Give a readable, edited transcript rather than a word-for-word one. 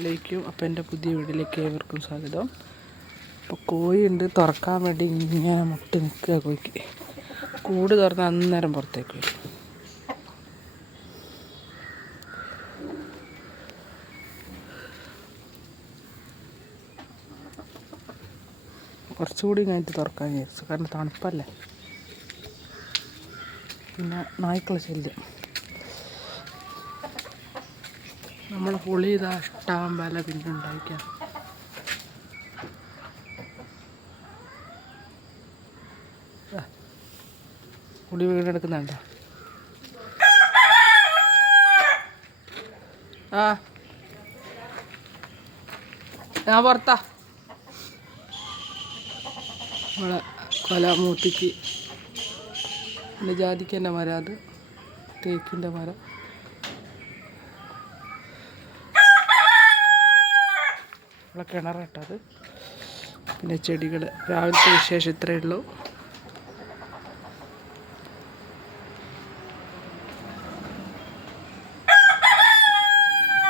അലൈക്കും. അപ്പോൾ എൻ്റെ പുതിയ വീട്ടിലേക്ക് ഏവർക്കും സ്വാഗതം. അപ്പോൾ കോഴിയുണ്ട്, തുറക്കാൻ വേണ്ടി ഇങ്ങനെ മുട്ടി നിൽക്കുക. കോഴിക്ക് കൂട് തുറന്ന് അന്നേരം പുറത്തേക്ക് വരും. കുറച്ചുകൂടി കഴിഞ്ഞിട്ട് തുറക്കാൻ വിചാരിച്ചു, കാരണം തണുപ്പല്ലേ, പിന്നെ നായ്ക്കളെ ശല്യം. നമ്മൾ പുളി ഇതാ ഇഷ്ടാൻ വില പിന്നെ ഉണ്ടായിരിക്കാം. പുളി വീടെടുക്കുന്നുണ്ടോ? ആ ഞാൻ പുറത്താ. നമ്മളെ കൊല മൂത്തിക്ക് എൻ്റെ ജാതിക്കൻ്റെ മരം, അത് തേക്കിൻ്റെ മരം. നമ്മളെ കിണറിട്ടത്. പിന്നെ ചെടികൾ. രാവിലത്തെ വിശേഷം ഇത്രയേ ഉള്ളൂ.